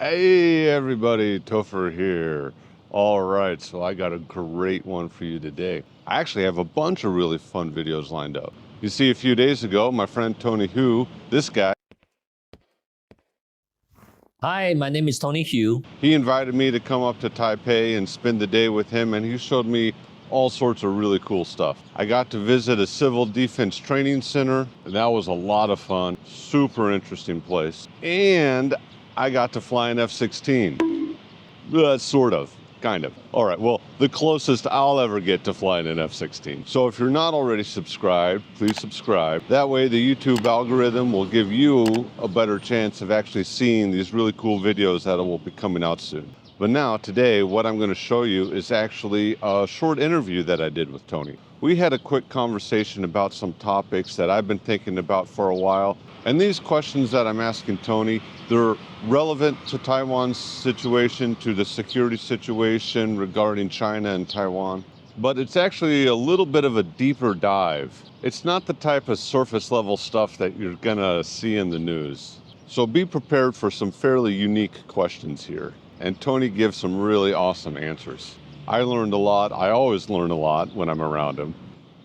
Hey everybody, Topher here. All right, so I got a great one for you today. I actually have a bunch of really fun videos lined up. You see, a few days ago, my friend Tony Hu, this guy, Hi, my name is Tony Hu. he invited me to come up to Taipei and spend the day with him, and he showed me all sorts of really cool stuff. I got to visit a civil defense training center, and that was a lot of fun. Super interesting place. And I got to fly an F-16. Sort of, kind of. All right, well, the closest I'll ever get to flying an F-16. So if you're not already subscribed, please subscribe. That way the YouTube algorithm will give you a better chance of actually seeing these really cool videos that will be coming out soon. But now, today, what I'm going to show you is actually a short interview that I did with Tony. We had a quick conversation about some topics that I've been thinking about for a while. And these questions that I'm asking Tony, they're relevant to Taiwan's situation, to the security situation regarding China and Taiwan. But it's actually a little bit of a deeper dive. It's not the type of surface level stuff that you're gonna see in the news. So be prepared for some fairly unique questions here. And Tony gives some really awesome answers. I learned a lot. I always learn a lot when I'm around him.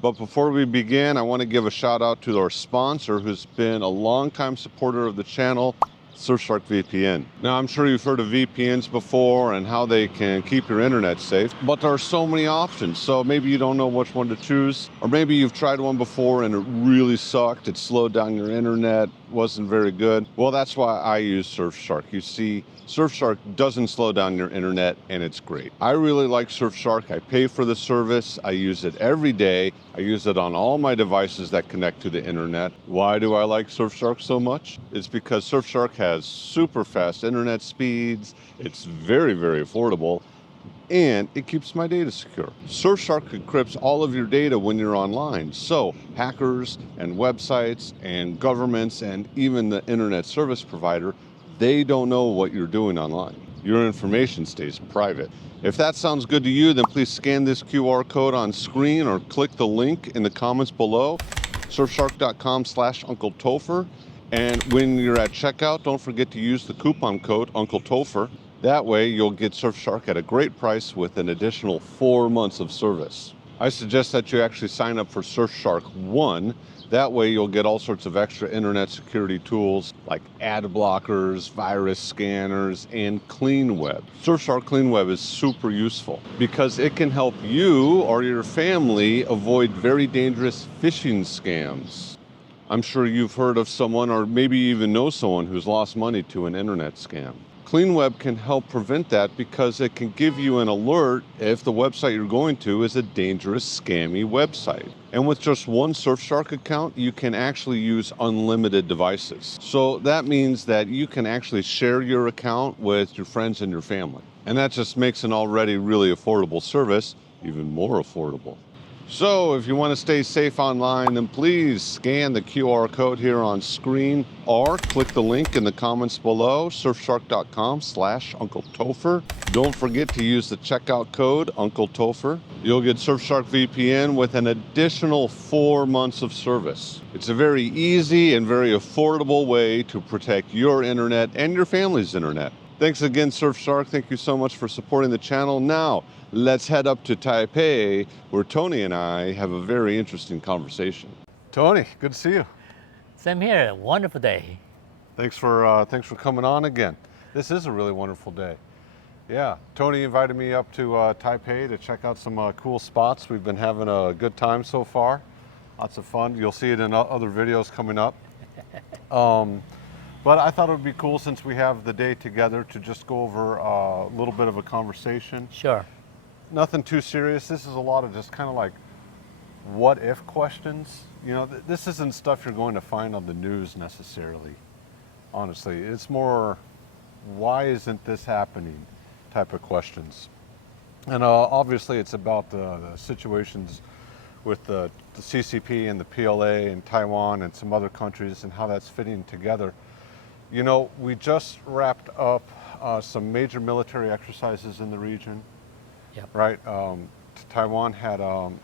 But before we begin, I want to give a shout out to our sponsor who's been a longtime supporter of the channel, Shark VPN. Now, I'm sure you've heard of VPNs before and how they can keep your internet safe, but there are so many options. So maybe you don't know which one to choose, or maybe you've tried one before and it really sucked. It slowed down your internet, wasn't very good. Well, that's why I use Surfshark. You see, Surfshark doesn't slow down your internet, and it's great. I really like Surfshark. I pay for the service. I use it every day. I use it on all my devices that connect to the internet. Why do I like Surfshark so much? It's because Surfshark has super fast internet speeds. It's very, very affordable, and it keeps my data secure. Surfshark encrypts all of your data when you're online, so hackers and websites and governments and even the internet service provider, they don't know what you're doing online. Your information stays private. If that sounds good to you, then please scan this QR code on screen or click the link in the comments below, surfshark.com/UncleTopher. And when you're at checkout, don't forget to use the coupon code UncleTopher. That way you'll get Surfshark at a great price with an additional 4 months of service. I suggest that you actually sign up for Surfshark 1. That way you'll get all sorts of extra internet security tools like ad blockers, virus scanners, and Clean Web. Surfshark Clean Web is super useful because it can help you or your family avoid very dangerous phishing scams. I'm sure you've heard of someone, or maybe you even know someone, who's lost money to an internet scam. Clean Web can help prevent that because it can give you an alert if the website you're going to is a dangerous, scammy website. And with just one Surfshark account, you can actually use unlimited devices. So that means that you can actually share your account with your friends and your family. And that just makes an already really affordable service even more affordable. So if you want to stay safe online, then please scan the QR code here on screen or click the link in the comments below, surfshark.com/UncleTopher. Don't forget to use the checkout code UncleTopher. You'll get Surfshark VPN with an additional 4 months of service. It's a very easy and very affordable way to protect your internet and your family's internet. Thanks again, Surfshark. Thank you so much for supporting the channel. Now, let's head up to Taipei, where Tony and I have a very interesting conversation. Tony, good to see you. Same here, wonderful day. Thanks for coming on again. This is a really wonderful day. Yeah, Tony invited me up to Taipei to check out some cool spots. We've been having a good time so far. Lots of fun. You'll see it in other videos coming up. But I thought it would be cool, since we have the day together, to just go over a little bit of a conversation. Sure. Nothing too serious. This is a lot of just kind of like what if questions. You know, this isn't stuff you're going to find on the news necessarily, honestly. It's more, why isn't this happening type of questions. And obviously it's about the situations with the CCP and the PLA and Taiwan and some other countries and how that's fitting together. You know, we just wrapped up some major military exercises in the region. Yep. Right? Taiwan had Hangguang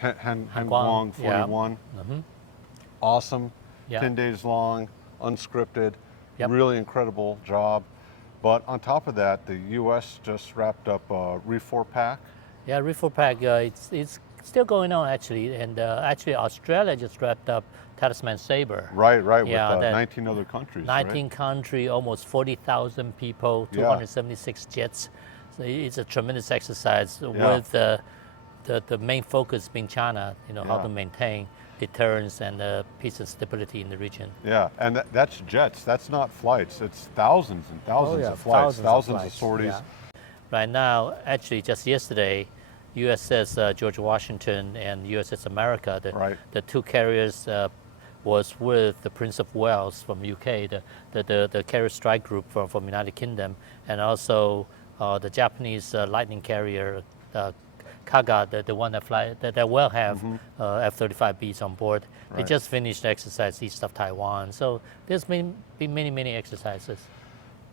41. Yeah. Mm-hmm. Awesome. Yeah. 10 days long, unscripted. Yep. Really incredible job. But on top of that, the U.S. just wrapped up Refor Pack. Yeah, Refor Pack, it's still going on actually, and actually Australia just wrapped up Talisman Sabre. Right, Yeah, with that 19 other countries, 19 right? country, almost 40,000 people, 276 jets. So it's a tremendous exercise with the main focus being China, how to maintain deterrence and peace and stability in the region. Yeah, and that's jets. That's not flights. It's thousands and thousands of flights, thousands of sorties. Yeah. Right now, actually, just yesterday, USS George Washington and USS America, the two carriers was with the Prince of Wales from UK, the carrier strike group from United Kingdom, and also the Japanese lightning carrier Kaga, the one that will have F-35Bs on board. They just finished exercise east of Taiwan. So there's been many exercises.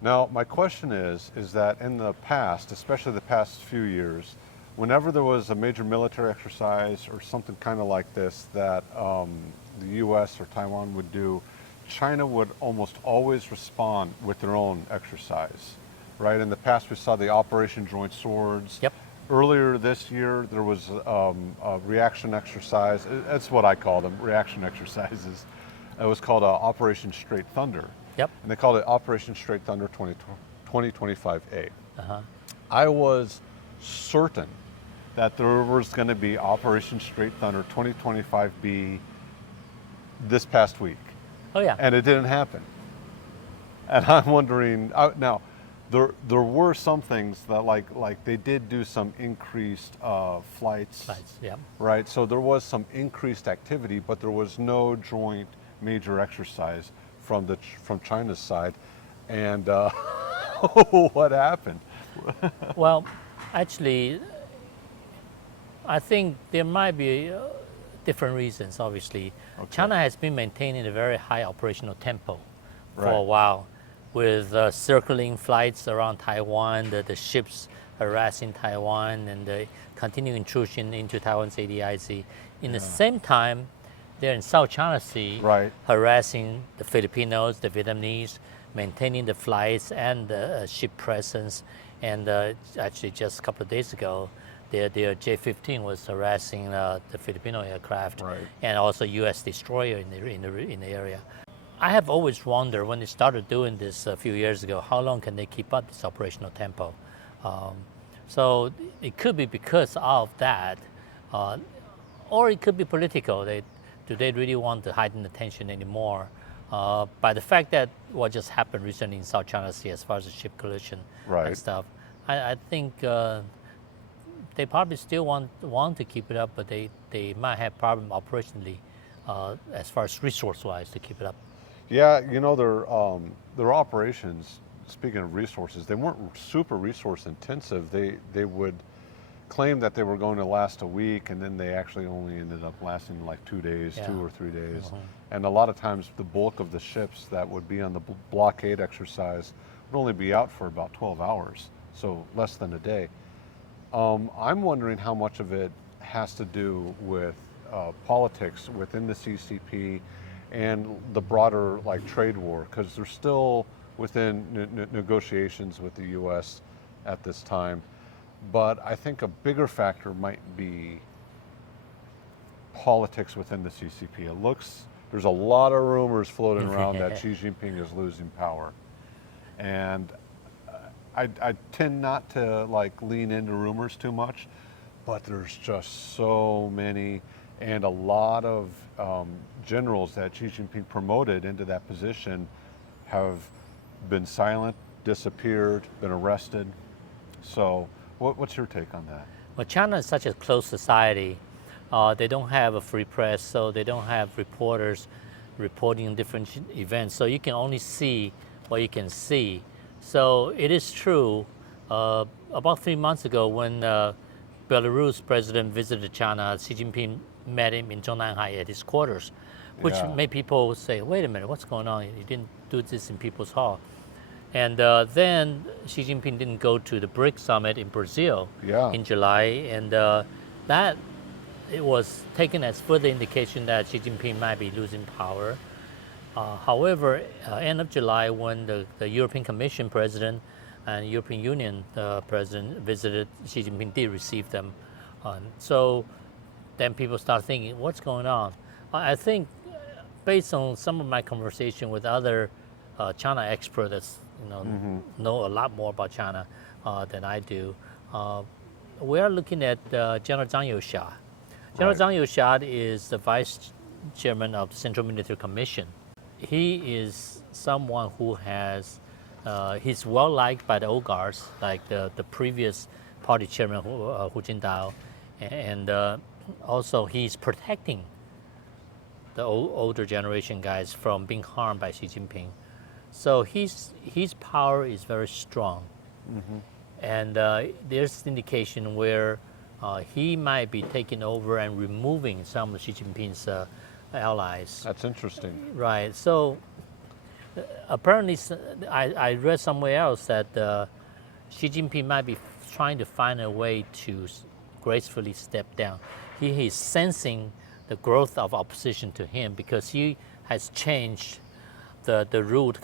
Now, my question is that in the past, especially the past few years, whenever there was a major military exercise or something kind of like this that the U.S. or Taiwan would do, China would almost always respond with their own exercise, right? In the past, we saw the Operation Joint Swords. Yep. Earlier this year, there was a reaction exercise. That's what I call them, reaction exercises. It was called Operation Straight Thunder. Yep. And they called it Operation Straight Thunder 2025A. Uh-huh. I was certain that there was going to be Operation Straight Thunder 2025B this past week. Oh yeah. And it didn't happen. And I'm wondering, now, there were some things that like they did do some increased flights. Yeah. Right, so there was some increased activity, but there was no joint major exercise from China's side, and what happened? Well, actually, I think there might be different reasons. Obviously, China has been maintaining a very high operational tempo for a while, with circling flights around Taiwan, the ships harassing Taiwan, and the continued intrusion into Taiwan's ADIZ. In the same time, they're in South China Sea, harassing the Filipinos, the Vietnamese, maintaining the flights and the ship presence. And actually, just a couple of days ago, their J-15 was harassing the Filipino aircraft, and also U.S. destroyer in the area. I have always wondered, when they started doing this a few years ago, how long can they keep up this operational tempo? So it could be because of that, or it could be political. Do they really want to heighten the tension anymore? By the fact that what just happened recently in South China Sea, as far as the ship collision and stuff, I think they probably still want to keep it up, but they might have problem operationally as far as resource-wise to keep it up. Yeah, their operations, speaking of resources, they weren't super resource intensive. They would claim that they were going to last a week, and then they actually only ended up lasting like 2 days, 2 or 3 days. And a lot of times the bulk of the ships that would be on the blockade exercise would only be out for about 12 hours, so less than a day. I'm wondering how much of it has to do with politics within the CCP and the broader trade war, because they're still within negotiations with the U.S. at this time. But I think a bigger factor might be politics within the CCP. There's a lot of rumors floating around that Xi Jinping is losing power. And I tend not to lean into rumors too much, but there's just so many, and a lot of generals that Xi Jinping promoted into that position have been silent, disappeared, been arrested. So what's your take on that? Well, China is such a closed society. They don't have a free press, so they don't have reporters reporting on different events. So you can only see what you can see. So it is true. About 3 months ago, when Belarus president visited China, Xi Jinping met him in Zhongnanhai at his quarters, which made people say, wait a minute, what's going on? You didn't do this in People's Hall. And then Xi Jinping didn't go to the BRICS summit in Brazil in July, and that it was taken as further indication that Xi Jinping might be losing power. However, end of July, when the European Commission president and European Union president visited, Xi Jinping did receive them. So then people start thinking, what's going on? I think based on some of my conversation with other China experts that know a lot more about China than I do, we are looking at General Zhang Youxia. General Zhang Youxia is the vice chairman of the Central Military Commission. He is someone who has, he's well liked by the old guards, like the previous party chairman Hu Jintao, and also he's protecting the older generation guys from being harmed by Xi Jinping. So his power is very strong. And there's indication where he might be taking over and removing some of Xi Jinping's allies. That's interesting. Right. So apparently, I read somewhere else that Xi Jinping might be trying to find a way to gracefully step down. He is sensing the growth of opposition to him because he has changed the route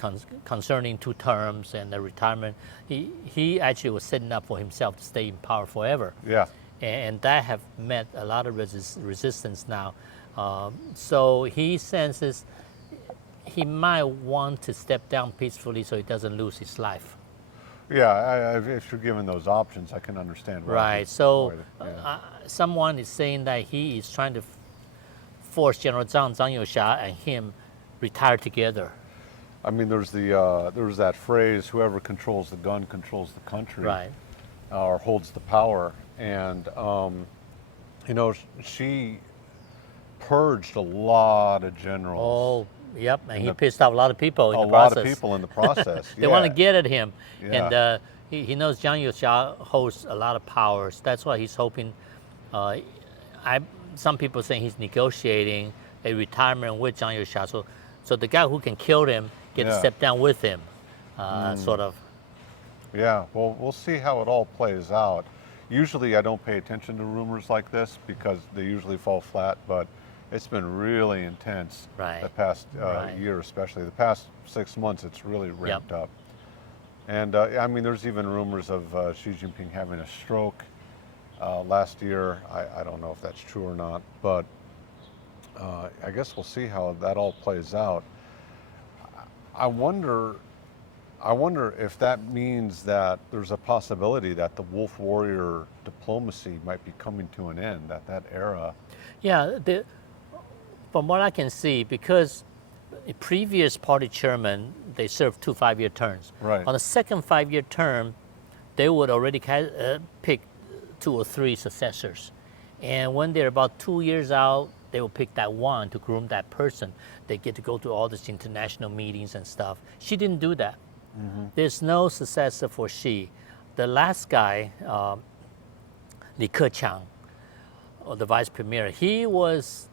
concerning 2 terms and the retirement. He actually was setting up for himself to stay in power forever. Yeah. And that have met a lot of resistance now. So he senses he might want to step down peacefully so he doesn't lose his life. Yeah, if you're given those options, I can understand. Right. So someone is saying that he is trying to force General Zhang Youxia, and him retire together. I mean, there's that phrase, whoever controls the gun controls the country. Right. Or holds the power. And, she purged a lot of generals. Oh, yep. And he pissed off a lot of people in the A process. lot of people in the process. They want to get at him. Yeah. And he knows Zhang Youxia holds a lot of powers. That's why he's hoping. Some people saying he's negotiating a retirement with Zhang Youxia. So the guy who can kill him get to step down with him, sort of. Yeah, well, we'll see how it all plays out. Usually I don't pay attention to rumors like this because they usually fall flat, but it's been really intense the past year, especially. The past 6 months, it's really ramped up. And I mean, there's even rumors of Xi Jinping having a stroke last year. I don't know if that's true or not, but I guess we'll see how that all plays out. I wonder if that means that there's a possibility that the wolf warrior diplomacy might be coming to an end, that era. Yeah, from what I can see, because the previous party chairman, they served 2 5-year terms. Right. On the second 5-year term, they would already pick 2 or 3 successors. And when they're about 2 years out, they will pick that one to groom that person. They get to go to all these international meetings and stuff. She didn't do that. There's no successor for Xi. The last guy, Li Keqiang, or the vice premier, he was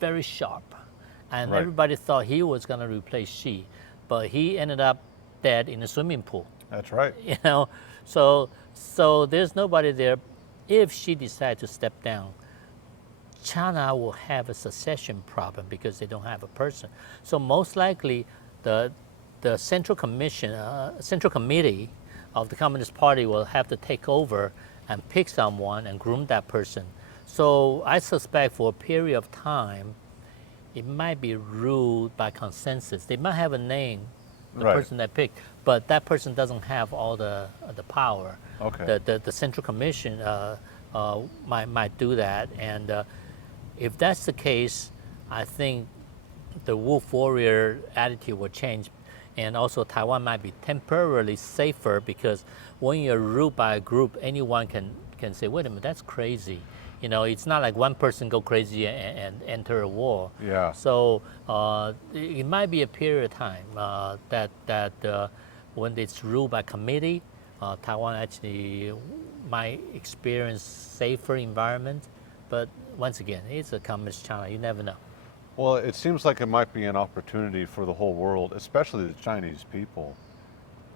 very sharp. And everybody thought he was going to replace Xi. But he ended up dead in a swimming pool. That's right. So there's nobody there. If Xi decides to step down, China will have a succession problem because they don't have a person. So most likely, the Central Committee of the Communist Party will have to take over and pick someone and groom that person. So I suspect for a period of time, it might be ruled by consensus. They might have a name, the person that picked, but that person doesn't have all the power. Okay. The Central Commission might do that, and if that's the case, I think the wolf warrior attitude will change. And also Taiwan might be temporarily safer because when you're ruled by a group, anyone can say, wait a minute, that's crazy. It's not like one person go crazy and enter a war. Yeah. So it might be a period of time that when it's ruled by committee, Taiwan actually might experience safer environment. But once again, it's a communist China. You never know. Well, it seems like it might be an opportunity for the whole world, especially the Chinese people,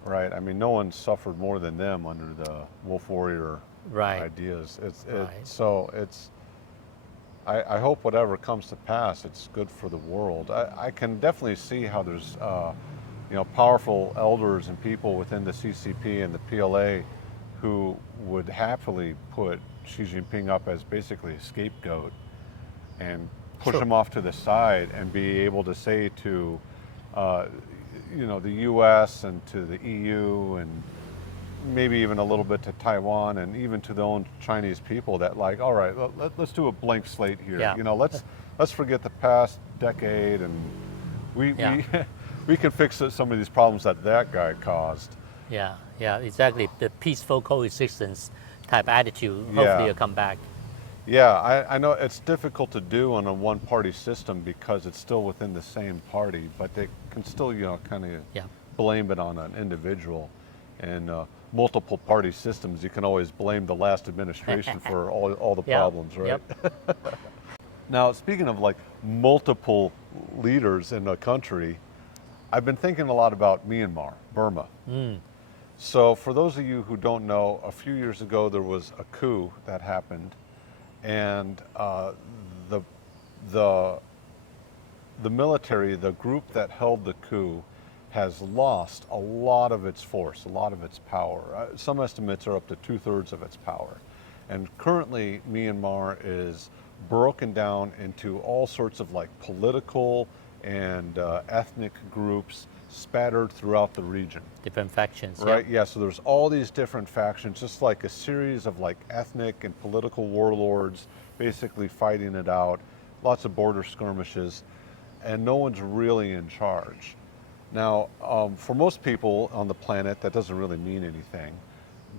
right? I mean, no one suffered more than them under the wolf warrior ideas. So I hope whatever comes to pass, it's good for the world. I can definitely see how there's powerful elders and people within the CCP and the PLA who would happily put Xi Jinping up as basically a scapegoat and push him off to the side and be able to say to the U.S. and to the EU and maybe even a little bit to Taiwan and even to the own Chinese people that like, all right, let's do a blank slate here. Yeah. Let's forget the past decade and we can fix some of these problems that guy caused. Yeah, exactly. The peaceful coexistence type attitude. Hopefully, will come back. Yeah, I know it's difficult to do on a one-party system because it's still within the same party, but they can still, kind of blame it on an individual. And multiple party systems, you can always blame the last administration for all the problems, right? Yep. Now, speaking of like multiple leaders in a country, I've been thinking a lot about Myanmar, Burma. So for those of you who don't know, a few years ago there was a coup that happened, and the military, the group that held the coup, has lost a lot of its force, a lot of its power. Some estimates are up to 2/3 of its power. And currently Myanmar is broken down into all sorts of like political and ethnic groups spattered throughout the region. Different factions. Right, yeah, so there's all these different factions, just like a series of like ethnic and political warlords basically fighting it out, lots of border skirmishes, and no one's really in charge. Now, for most people on the planet, that doesn't really mean anything,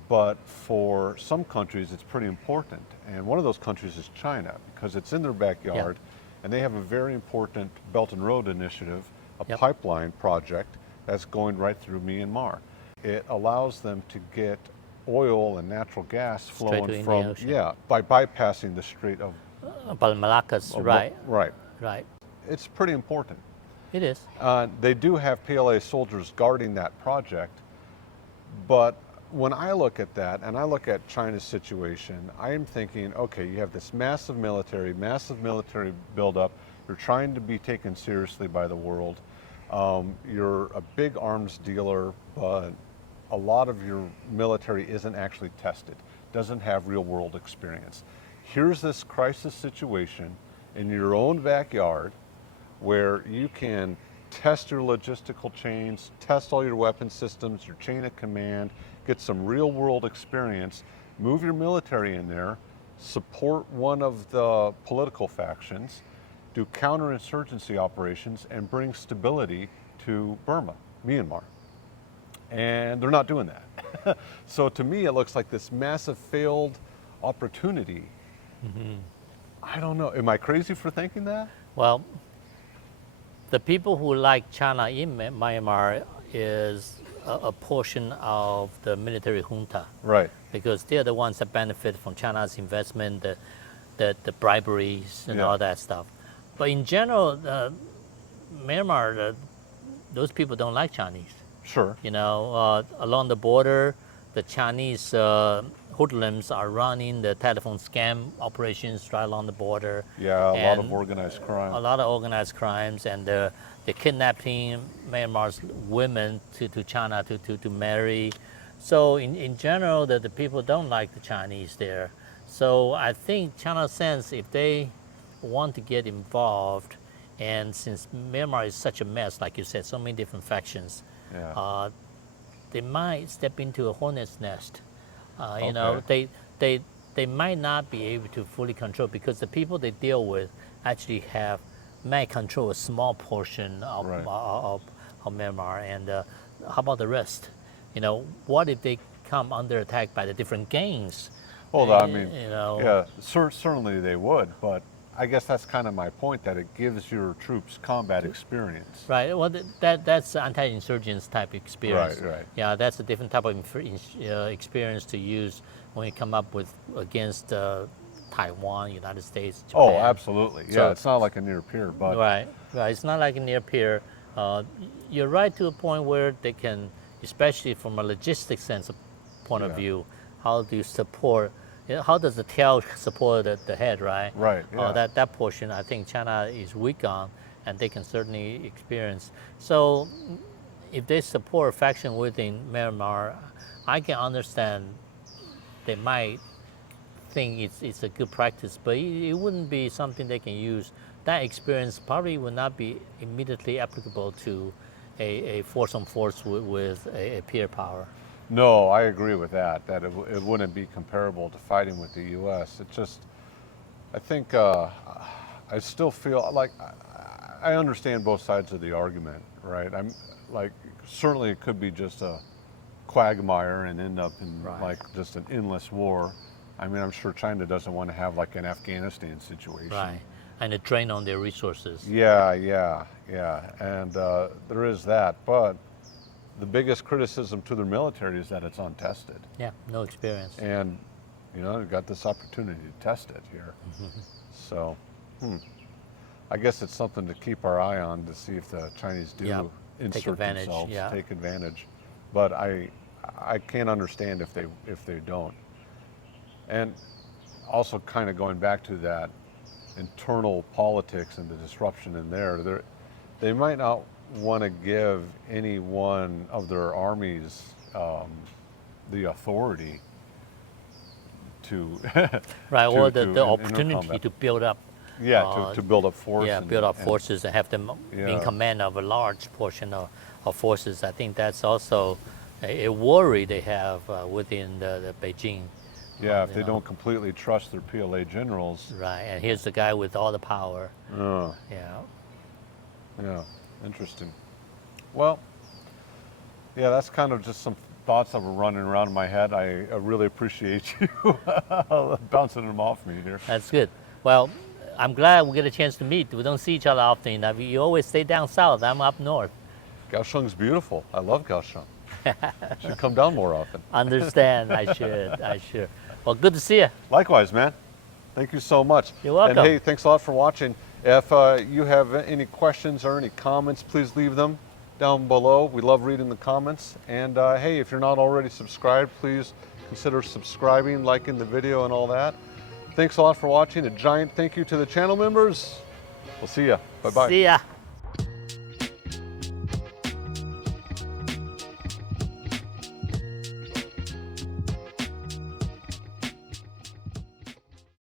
but for some countries, it's pretty important. And one of those countries is China, because it's in their backyard, and they have a very important Belt and Road Initiative, a pipeline project that's going right through Myanmar. It allows them to get oil and natural gas flowing from, by bypassing the Strait of Malaccas, right. Right. It's pretty important. It is. They do have PLA soldiers guarding that project, but when I look at that and I look at China's situation, I am thinking, okay, you have this massive military buildup. You're trying to be taken seriously by the world. You're a big arms dealer, but a lot of your military isn't actually tested, doesn't have real world experience. Here's this crisis situation in your own backyard where you can test your logistical chains, test all your weapon systems, your chain of command, get some real world experience, move your military in there, support one of the political factions, do counterinsurgency operations, and bring stability to Burma, Myanmar. And they're not doing that. So to me, it looks like this massive failed opportunity. I don't know. Am I crazy for thinking that? Well, the people who like China in Myanmar is a portion of the military junta. Right. Because they're the ones that benefit from China's investment, the briberies and all that stuff. But in general, Myanmar, those people don't like Chinese. Sure. Along the border, the Chinese hoodlums are running the telephone scam operations right along the border. Yeah, a lot of organized crime. A lot of organized crimes, and they're kidnapping Myanmar's women to China to marry. So in general, the people don't like the Chinese there. So I think China sense if they want to get involved, and since Myanmar is such a mess, like you said, so many different factions, they might step into a hornet's nest. They might not be able to fully control, because the people they deal with actually may control a small portion of Myanmar. And how about the rest? What if they come under attack by the different gangs? Well, I mean, certainly they would, but I guess that's kind of my point, that it gives your troops combat experience. Right. Well, that's anti-insurgents type experience. Right. Yeah, that's a different type of experience to use when you come up with against Taiwan, United States, Japan. Oh, absolutely. Yeah, it's not like a near peer, but right. It's not like a near peer. You're right to a point where they can, especially from a logistics sense point of view, how do you support how does the tail support the head, right? Right, yeah. That portion I think China is weak on, and they can certainly experience. So if they support faction within Myanmar, I can understand they might think it's a good practice, but it wouldn't be something they can use. That experience probably would not be immediately applicable to a force on force with a peer power. No, I agree with that, that it wouldn't be comparable to fighting with the U.S. It just, I think, I still feel like I understand both sides of the argument, right? I'm like, certainly it could be just a quagmire and end up in like just an endless war. I mean, I'm sure China doesn't want to have like an Afghanistan situation. Right, and a drain on their resources. Yeah, and there is that, but the biggest criticism to their military is that it's untested. Yeah, no experience. And, you know, they've got this opportunity to test it here. So, I guess it's something to keep our eye on to see if the Chinese do insert themselves, take advantage. But I can't understand if they don't. And also kind of going back to that internal politics and the disruption in there, they might not want to give any one of their armies the authority to or the opportunity to build up to build up force, build up forces and have them in command of a large portion of forces. I think that's also a worry they have within the Beijing. Yeah, if they don't completely trust their PLA generals. Right, and here's the guy with all the power. Yeah, interesting. Well, yeah, that's kind of just some thoughts that were running around in my head. I really appreciate you bouncing them off me here. That's good. Well, I'm glad we get a chance to meet. We don't see each other often enough. You always stay down south. I'm up north. Kaohsiung's beautiful. I love Kaohsiung. Should come down more often. Understand. I should. Well, good to see you. Likewise, man. Thank you so much. You're welcome. And hey, thanks a lot for watching. If you have any questions or any comments, please leave them down below. We love reading the comments. And hey, if you're not already subscribed, please consider subscribing, liking the video and all that. Thanks a lot for watching. A giant thank you to the channel members. We'll see ya. Bye-bye. See ya.